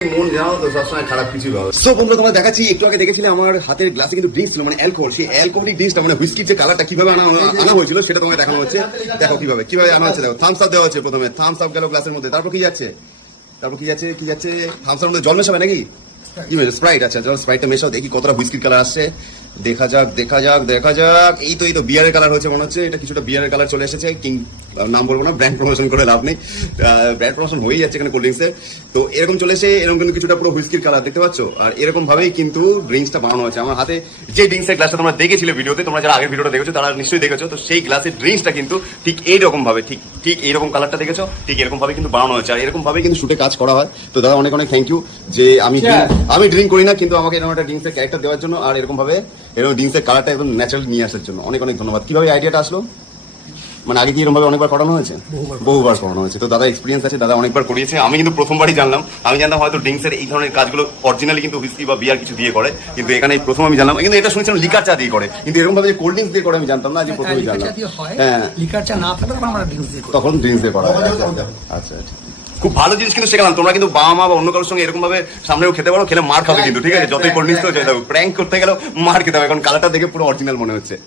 মন জানো তো সবসময় খারাপ কিছু হবে। সো বন্ধুরা তোমরা দেখাচ্ছি, একটু আগে দেখেছিলে আমার হাতের গ্লাসে কিন্তু ড্রিঙ্কস ছিল, মানে অ্যালকোহল। সেই অ্যালকোহলিক ড্রিঙ্কসটা মানে হুইস্কির যে কালারটা কিভাবে আনা হয়েছিল সেটা তোমাকে দেখানো হচ্ছে। দেখো কিভাবে আনা হচ্ছে। দেখো থামস আপ দেওয়া হচ্ছে, প্রথমে থামস আপ গেল গ্লাসের মধ্যে, তারপর কি যাচ্ছে থামস আপের মধ্যে জল মেশাবে নাকি? কি মেশাবে? স্প্রাইট। আচ্ছা জল স্প্রাইটটা মেশাও, দেখি কতটা হুইস্কির কালার আসছে। দেখা যাক। এই তো বিয়ারের কালার হচ্ছে মনে হচ্ছে, এটা কিছুটা বিয়ারের কালার চলে এসেছে। কিং নাম বলবো না, ব্র্যান্ড প্রমোশন করে লাভ নেই, ব্র্যান্ড প্রমোশন হয়েই যাচ্ছে এখানে কোল্ড ড্রিঙ্কসের। তো এরকম চলে এসে এরকম কিন্তু কিছুটা পুরো হুইস্কির কালার দেখতে পাচ্ছ। আর এরকম ভাবেই কিন্তু ড্রিঙ্কসটা বানানো হয়েছে। আমার হাতে যে ড্রিঙ্কসের গ্লাসটা তোমরা দেখেছিলে ভিডিওতে, তোমরা যারা আগের ভিডিওটা দেখেছো তারা নিশ্চয়ই দেখেছো। তো সেই গ্লাসের ড্রিঙ্কসটা কিন্তু ঠিক এইরকম ভাবে, ঠিক এইরকম কালারটা দেখেছো, ঠিক এরকম ভাবে কিন্তু বানানো হয়েছে। আর এরকম ভাবে কিন্তু শুটে কাজ করা হয়। তো দাদা অনেক থ্যাংক ইউ যে আমি ড্রিঙ্ক করি না, কিন্তু আমাকে এরকম একটা ড্রিঙ্কসের ক্যারেক্টার দেওয়ার জন্য, আর এরকম ড্রিঙ্কসের কালারটা একদম ন্যাচারাল নিয়ে আসার জন্য অনেক ধন্যবাদ। কিভাবে আইডিয়াটা আসলো? মানে আগে কি এরকম ভাবে অনেকবার করানো হয়েছে? বহুবার করানো হয়েছে। তো দাদা এক্সপিরিয়েন্স আছে, দাদা অনেকবার করিয়েছে। আমি কিন্তু প্রথমবারই জানলাম। আমি জানতাম হয়তো ড্রিঙ্কসের এই ধরনের কাজগুলো অরিজিনালি কিন্তু হুইস্কি বা বিয়ার কিছু দিয়ে করে, কিন্তু এখানে প্রথম আমি জানলাম। কিন্তু এটা শুনেছিলাম লিকার চা দিয়ে করে, কিন্তু এরকম ভাবে যে কোল্ড ড্রিঙ্কস দিয়ে করে আমি জানতাম না, যে প্রথমেই জানলাম। হ্যাঁ, লিকার চা না থাকলে তখন ড্রিঙ্কস দিয়ে করা হয়। আচ্ছা খুব ভালো জিনিস কিন্তু শেখালাম। তোমরা কিন্তু বাবা মা বা অন্য কারোর সঙ্গে এরকম ভাবে সামনেও খেতে পারো, খেলে মার খাবে কিন্তু, ঠিক আছে? যতই কোল্ড ড্রিঙ্কস তো চাই, প্র্যাঙ্ক করতে গেলেও মার খেতে হবে, এখন কালারটা দেখে পুরো অরিজিনাল মনে হচ্ছে।